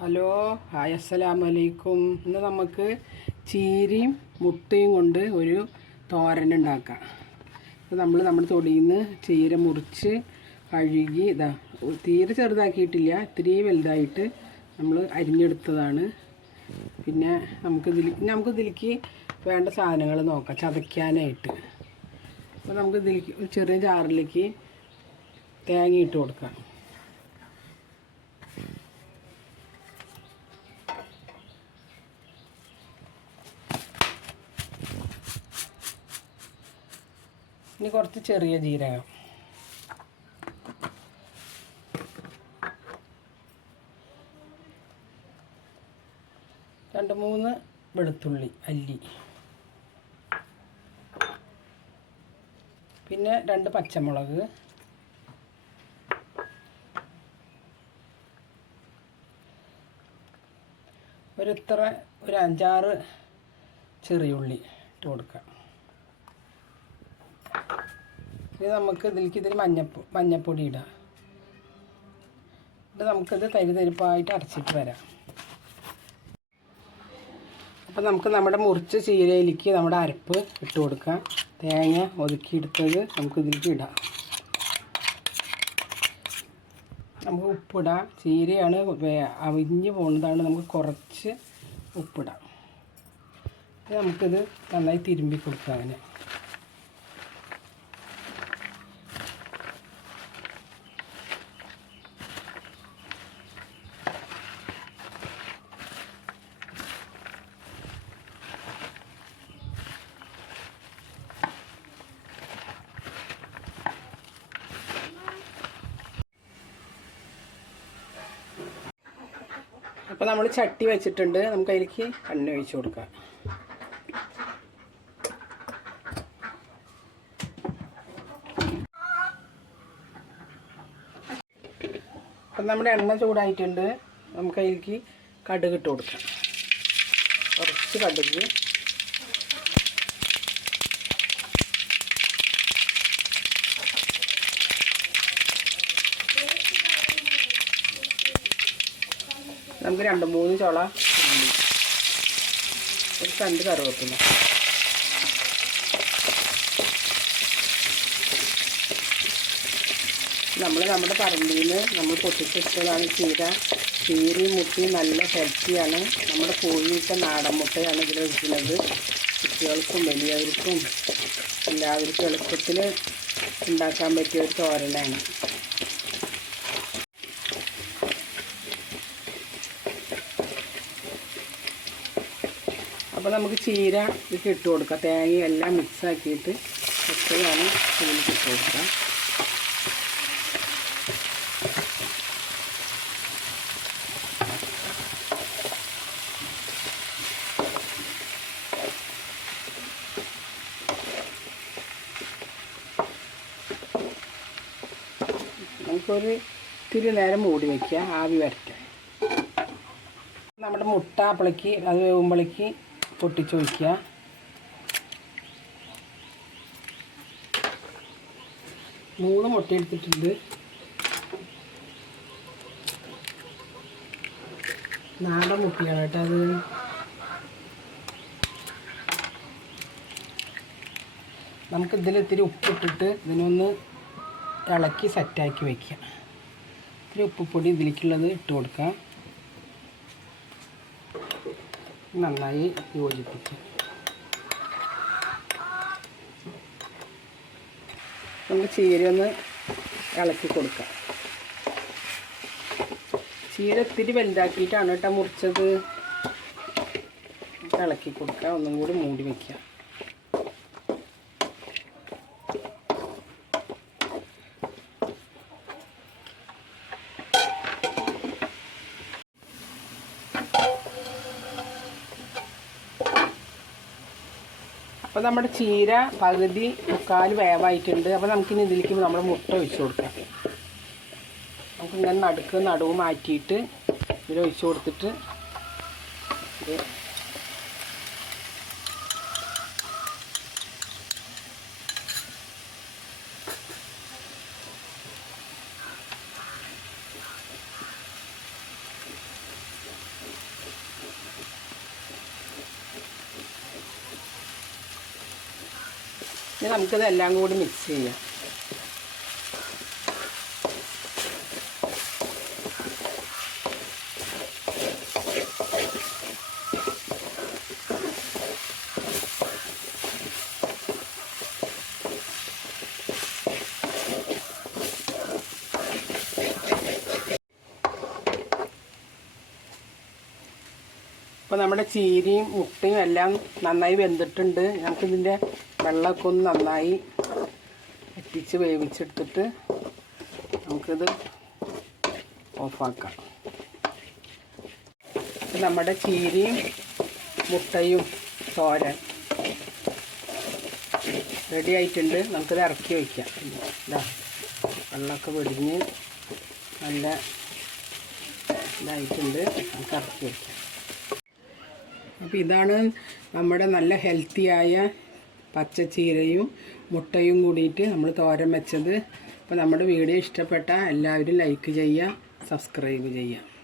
Hello hi അസ്സലാമു അലൈക്കും ഇന്ന് നമുക്ക് ചീരയും മുട്ടയും കൊണ്ട് ഒരു തോരൻ ഉണ്ടാക്കാം. അപ്പോൾ നമ്മൾ നമ്മുടെ തൊടിയിൽ നിന്ന് ചീര മുറിച്ച് കഴുകി ഇതാ തീരെ ചെറുതാക്കിയിട്ടില്ല ഇത്തിരി വലുതായിട്ട് നമ്മൾ അരിഞ്ഞെടുത്തതാണ്. പിന്നെ നമുക്ക് ഇതിൽ നമുക്ക് ഇതിലേക്ക് വേണ്ട സാധനങ്ങൾ നോക്കാം ചതയ്ക്കാനായിട്ട്. അപ്പോൾ നമുക്ക് ഇതിലേക്ക് ചെറിയ ജാറിലേക്ക് തേങ്ങ ഇട്ട് കൊടുക്കാം. ഇനി കുറച്ച് ചെറിയ ജീരകം. രണ്ട് മൂന്ന് വെളുത്തുള്ളി അല്ലി. പിന്നെ രണ്ട് പച്ചമുളക്. ഒരു ഒരു അഞ്ചാറ് ചെറിയുള്ളി ഇട്ട് കൊടുക്കാം ഇനി നമുക്ക് ഇതിലേക്ക് ഇതിൽ മഞ്ഞപ്പൊ മഞ്ഞപ്പൊടി ഇടാം. എന്നിട്ട് നമുക്കിത് തരി തരിപ്പായിട്ട് അരച്ചിട്ട് വരാം. അപ്പോൾ നമുക്ക് നമ്മുടെ മുറിച്ച ചീരയിലേക്ക് നമ്മുടെ അരപ്പ് ഇട്ട് കൊടുക്കാം. തേങ്ങ ഒതുക്കിയെടുത്തത് നമുക്ക് ഇതിലേക്ക് ഇടാം. നമുക്ക് ഉപ്പിടാം. ചീരയാണ് അവിഞ്ഞ് പോകുന്നതാണ് നമുക്ക് കുറച്ച് ഉപ്പിടാം. നമുക്കിത് നന്നായി തിരുമ്പി കൊടുക്കാം അങ്ങനെ അപ്പോൾ നമ്മൾ ചട്ടി വെച്ചിട്ടുണ്ട്. നമുക്ക് അതിലേക്ക് എണ്ണ ഒഴിച്ച് കൊടുക്കാം. അപ്പം നമ്മുടെ എണ്ണ ചൂടായിട്ടുണ്ട്. നമുക്ക് അതിലേക്ക് കടുക് ഇട്ട് കൊടുക്കാം. കുറച്ച് കടുക്. നമുക്ക് രണ്ട് മൂന്ന് ചോള ഒരു രണ്ട് കറുവേപ്പില. നമ്മൾ നമ്മുടെ പറമ്പിൽ നിന്ന് നമ്മൾ പൊട്ടിച്ചെടുത്തതാണ് ചീര. ചീരി മുട്ടി നല്ല ഹെൽത്തിയാണ് നമ്മുടെ കോഴിയിട്ട നാടൻ മുട്ടയാണ് ഇതിൽ വയ്ക്കുന്നത് കുട്ടികൾക്കും വലിയവർക്കും എല്ലാവർക്കും എളുപ്പത്തിൽ ഉണ്ടാക്കാൻ പറ്റിയ ഒരു തോരനാണ്. അപ്പോൾ നമുക്ക് ചീര ഇതൊക്കെ ഇട്ട് കൊടുക്കാം. തേങ്ങയും എല്ലാം മിക്സ് ആക്കിയിട്ട് ഒക്കെയാണ് ഇതിലേക്ക് ഇട്ട് കൊടുക്കാം. നമുക്കൊരു ഇത്തിരി നേരം മൂടി വയ്ക്കുക ആവി വരട്ടെ. നമ്മുടെ മുട്ട അപ്പളേക്ക് അത് വേവുമ്പോഴേക്ക് പൊട്ടിച്ച് വയ്ക്കുക മൂന്ന് മുട്ട എടുത്തിട്ടുണ്ട് നാടൻ മുട്ടയാണ് കേട്ടോ അത്. നമുക്ക് ഇതിൽ ഇത്തിരി ഉപ്പിട്ടിട്ട് ഇതിനൊന്ന് ഇളക്കി സെറ്റാക്കി വയ്ക്കുക ഇത്തിരി ഉപ്പുപൊടി ഇതിലേക്കുള്ളത് ഇട്ട് കൊടുക്കാം നന്നായി യോജിപ്പിക്കുക നമുക്ക് ചീര ഒന്ന് ഇളക്കി കൊടുക്കാം. ചീര ഇത്തിരി വലുതാക്കിയിട്ടാണ് കേട്ടോ മുറിച്ചത്. ഇളക്കി കൊടുക്കുക. ഒന്നും കൂടി മൂടി വയ്ക്കുക അപ്പോൾ നമ്മുടെ ചീര പകുതി മുക്കാൽ വേവായിട്ടുണ്ട്. അപ്പോൾ നമുക്കിനി ഇതിലേക്ക് നമ്മൾ മുട്ട ഒഴിച്ചു കൊടുക്കാം. നമുക്ക് ഇങ്ങനെ നടുക്ക് നടുവ് മാറ്റിയിട്ട് ഇതിൽ ഒഴിച്ചു കൊടുത്തിട്ട് ഇനി നമുക്കിതെല്ലാം കൂടി മിക്സ് ചെയ്യാം. അപ്പോൾ നമ്മുടെ ചീരയും മുട്ടയും എല്ലാം നന്നായി വെന്തിട്ടുണ്ട്. നമുക്കിതിന്റെ വെള്ളമൊക്കെ ഒന്ന് നന്നായി എത്തിച്ച് വേവിച്ചെടുത്തിട്ട് നമുക്കിത് ഓഫാക്കാം. നമ്മുടെ ചീരയും മുട്ടയും തോരൻ റെഡി ആയിട്ടുണ്ട്. നമുക്കിത് ഇറക്കി വയ്ക്കാം ഇതാ വെള്ളമൊക്കെ വെടിഞ്ഞ് നല്ല ഇതായിട്ടുണ്ട്. നമുക്ക് ഇറക്കി വയ്ക്കാം അപ്പോൾ ഇതാണ് നമ്മുടെ നല്ല ഹെൽത്തിയായ പച്ചച്ചീരയും മുട്ടയും കൂടിയിട്ട് നമ്മൾ തോരൻ വെച്ചത്. അപ്പോൾ നമ്മുടെ വീഡിയോ ഇഷ്ടപ്പെട്ട എല്ലാവരും ലൈക്ക് ചെയ്യുക സബ്സ്ക്രൈബ് ചെയ്യുക.